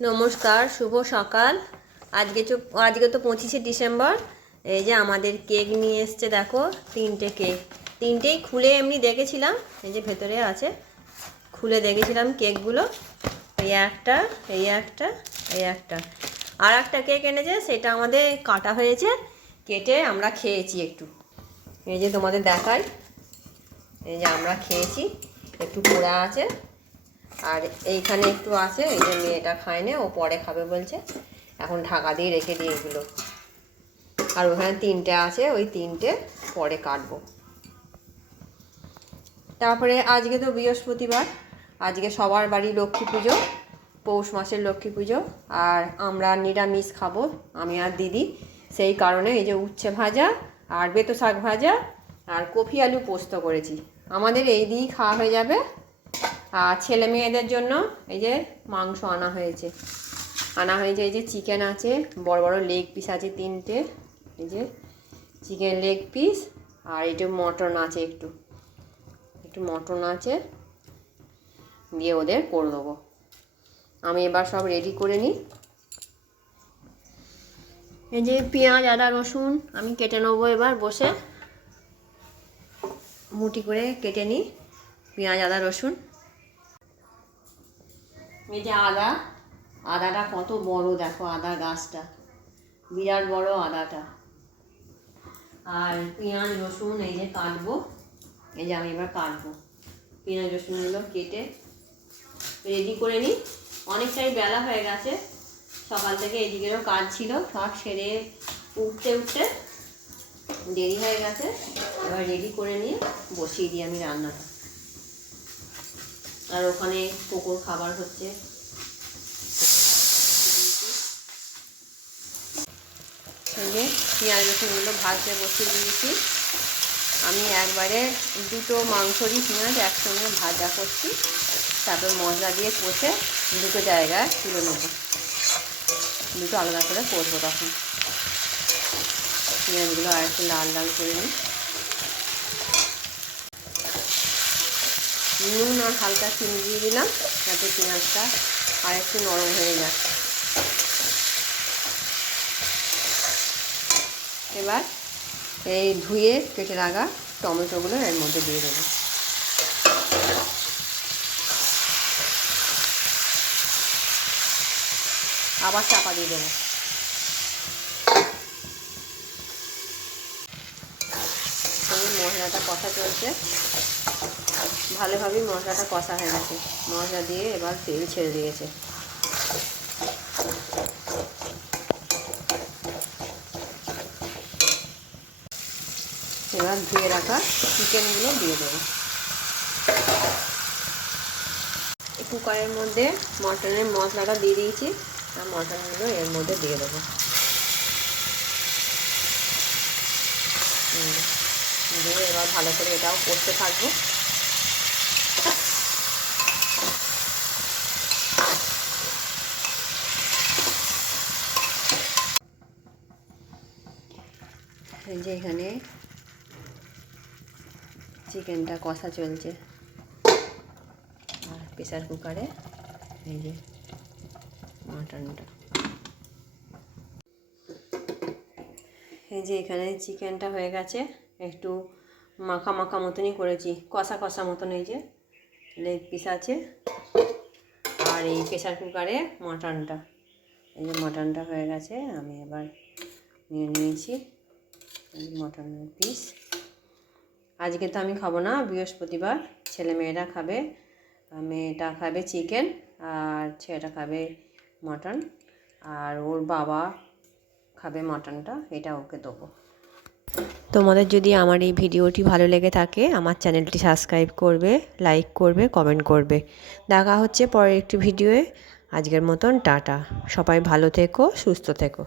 নমস্কার, শুভ সকাল। আজকে আজকে তো পঁচিশে ডিসেম্বর। এই যে আমাদের কেক নিয়ে এসছে, দেখো, তিনটে কেক। তিনটেই খুলে এমনি দেখেছিলাম, এই যে ভেতরে আছে, খুলে দেখেছিলাম কেকগুলো। এই একটা এই একটা এই একটা। আর একটা কেক এনেছে, সেটা আমাদের কাটা হয়েছে, কেটে আমরা খেয়েছি একটু। এই যে তোমাদের দেখাই। এই যে আমরা খেয়েছি, একটু পোড়া আছে। আর এইখানে একটু আছে, এই যে মেয়েটা খায়নি ও পরে খাবে বলছে। এখন ঢাকা দিয়ে রেখে দিই এগুলো। আর ওখানে তিনটে আছে, ওই তিনটে পরে কাটবো। তারপরে আজকে তো বৃহস্পতিবার, আজকে সবার বাড়ি লক্ষ্মী পুজো, পৌষ মাসের লক্ষ্মী পুজো, আর আমরা নিরামিষ খাব, আমি আর দিদি। সেই কারণে এই যে উচ্ছে ভাজা, আর বেতো শাক ভাজা, আর কফি আলু পোস্ত করেছি। আমাদের এই দিয়েই খাওয়া হয়ে যাবে। আর ছেলে মেয়েদের জন্য এই যে মাংস আনা হয়েছে। আনা হয়েছে এই যে চিকেন আছে, বড় বড় লেগ পিস আছে তিনটে, এই যে চিকেন লেগ পিস আর একটু মটন আছে একটু। একটু মটন আছে, দিয়ে ওদের করে দেবো। আমি এবার সব রেডি করে নিই। এই যে পেঁয়াজ, আদা, রসুন আমি কেটে নেব এবার, বসে। মুটি করে কেটে নিই, পেঁয়াজ, আদা, রসুন। এই যে আদা, আদাটা কত বড় দেখো, আদা গাছটা। বিরাট বড় আদাটা। আর পেঁয়াজ, রসুন এই যে কাটবো। এই যে আমি এবার কাটবো। পেঁয়াজ রসুনগুলো কেটে রেডি করে নিই। অনেকটাই বেলা হয়ে গেছে। সকাল থেকে এদিকেরও কাজ ছিল, সব সেরে উঠতে উঠতে দেরি হয়ে গেছে। এবার রেডি করে নিয়ে বসিয়ে দিই আমি রান্নাটা। আর ওখানে কোকোর খাবার হচ্ছে। যে পেঁয়াজ রসুনগুলো ভাজতে বসিয়ে দিয়েছি। আমি একবারে দুটো মাংসরই পেঁয়াজ একসঙ্গে ভাজা করছি। তারপর মশলা দিয়ে কষে দুটো জায়গায় তুলে নেব। দুটো আলাদা করে করব তখন। পেঁয়াজগুলো আর একটু লাল লাল করে নিই। নুন আর হালকা চিনি দিয়ে দিলাম, যাতে পেঁয়াজটা আর একটু নরম হয়ে যায়। এবার এই ধুয়ে কেটে রাখা টমেটোগুলো এর মধ্যে দিয়ে দেবো। আবার চাপা দিয়ে দেবো। মশলাটা কষা চলছে। ভালোভাবেই মশলাটা কষা হয়ে গেছে। মশলা দিয়ে এবার তেল ছেড়ে দিয়েছে। এবার ধুয়ে রাখা চিকেনগুলো দিয়ে দেবো। কুকারের মধ্যে মটনের মশলাটা দিয়ে দিয়েছি। আর মটনগুলো এর মধ্যে দিয়ে দেবো। দিয়ে এবার ভালো করে এটাও করতে থাকব। যে এখানে চিকেনটা কষা চলছে। আর প্রেসার কুকারে এই যে মাটনটা। এই যে এখানে চিকেনটা হয়ে গেছে, একটু মাখা মাখা মতনই করেছি, কষা কষা মতন এই যে লেগ পিস আছে। আর এই প্রেসার কুকারে মাটনটা, এই যে মাটনটা হয়ে গেছে, আমি এবার নিয়ে নিয়েছি। মটনের পিস আজকে তো আমি খাব না, বৃহস্পতিবার। ছেলে মেয়েরা খাবে মেয়েটা খাবে চিকেন আর ছেলেটা খাবে মটন আর ওর বাবা খাবে মটনটা এটা ওকে দেবো। তোমাদের যদি আমার এই ভিডিওটি ভালো লেগে থাকে, আমার চ্যানেলটি সাবস্ক্রাইব করবে লাইক করবে কমেন্ট করবে। দেখা হচ্ছে পরের একটি ভিডিওয়ে। আজকের মতন টাটা। সবাই ভালো থেকো, সুস্থ থেকো।